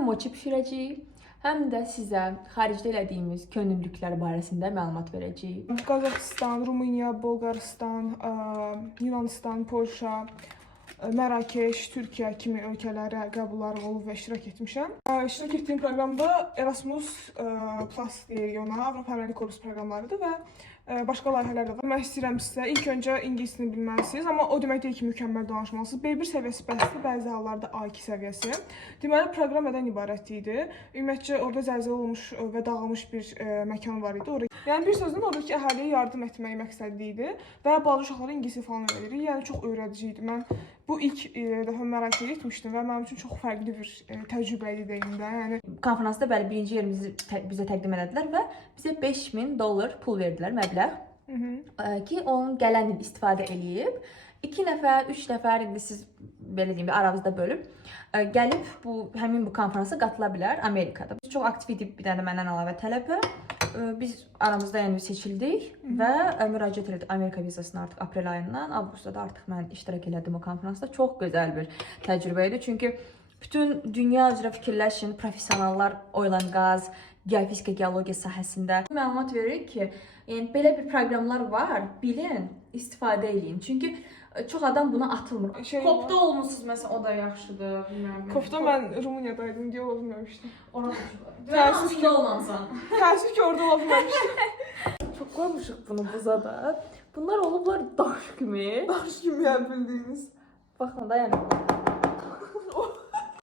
həm mochi bişirəcəyik, həm də sizə xaricdə elədiyimiz könüllülüklər barəsində məlumat verəcəyik. Qazaxıstan, Rumıniya, Bolqarıstan, Yunanistan, Polşa, Mərakeş, Türkiyə kimi ölkələrə qəbullarım olub və iştirak etmişəm. İştirak etdiyim proqramda Erasmus Plus deyirik ona, Avropa Əməli Korpus proqramlarıdır və başqa layihələr də var. Mən istəyirəm sizə ilk öncə ingilis dilini bilməlisiniz, amma o demək deyil ki, mükəmməl danışmalısınız. B1 səviyyəsi bəsdir, bəzi hallarda A2 səviyyəsi. Deməli, proqram nədən ibarət idi? Ümumiyyətcə, orada zəlzələ olmuş və dağılmış bir məkan var idi. Yəni, bir sözlə oradakı əhaliyə yardım etmək məqsədli idi və balaca uşaqlara ingilis falan öyrədirik. Yəni, çox öyrədici idi. Mən bu ilk dəfə Mərakeşə getmişdim və mənim üçün çox fərqli bir təcrübə idi deyim də. Yəni, konferansda bəli birinci yerimizi bizə təqdim etdilər və bizə $5000 pul verdilər, məbləğ. Ki, onun gələn il istifadə eləyib. 2 nəfər, 3 nəfər, indi siz belə deyim, aranızda bölüb gəlib həmin bu konferansa qatıla bilər Amerikada. Biz çox aktiv idib, bir dənə məndən əlavə tələbə. Biz aramızda yəni seçildik və müraciət etdik Amerika vizasına artıq aprel ayından. Avqustda da artıq mən iştirak elədim o konferansda. Çox gözəl bir təcrübə idi. Çünki bütün dünya üzrə fikirləşin, professionallar oil and qaz, geofizika, geologiya sahəsində məlumat verir ki, yəni belə bir proqramlar var, bilin, istifadə eləyin. Çünki çox adam buna atılmır. Kopda olmusunuz məsələn, o da yaxşıdır, bilmirəm. Kopda mən Rumuniyadaydım, deyə ola bilməmişdim. Təəssüf ki, olmamısan. Təəssüf ki, orada ola bilməmişdim. Çox qoymuşuq bunu buza da. Bunlar olublar daş kimi. Daş kimi yəni bildiyiniz. Baxın da yəni.